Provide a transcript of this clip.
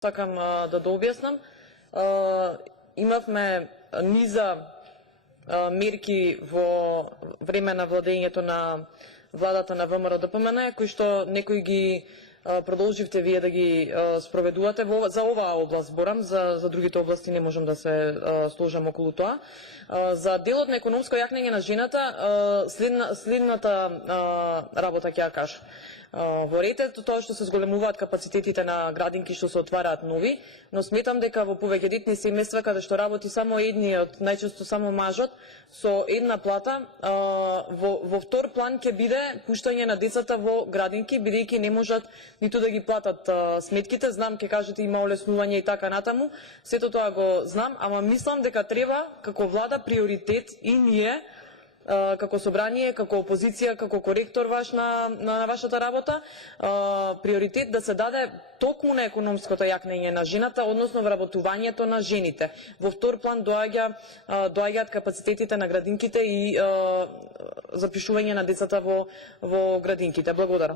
сакам да дообјаснам. Имавме низа мерки во време на владењето на владата на ВМРО ДПМН, кои што некои ги продолживте вие да ги спроведувате за оваа област, зборам, за другите области не можам да се сложам околу тоа. За делот на економско јакнење на жената, следната работа ќе ја кажа. Во ретето тоа што се зголемуваат капацитетите на градинки што се отвараат нови, но сметам дека во повеќедетни семејства каде што работи само едниот, најчесто само мажот, со една плата, во втор план ќе биде пуштање на децата во градинки, бидејќи не можат ниту да ги платат сметките. Знам, ќе кажете има олеснување и така натаму, сето тоа го знам, ама мислам дека треба како влада приоритет и ние како собрание, како опозиција, како коректор на вашата работа, приоритет да се даде токму на економското јакнење на жената, односно вработувањето на жените. Во втор план доаѓаат капацитетите на градинките и запишување на децата во градинките. Благодарам.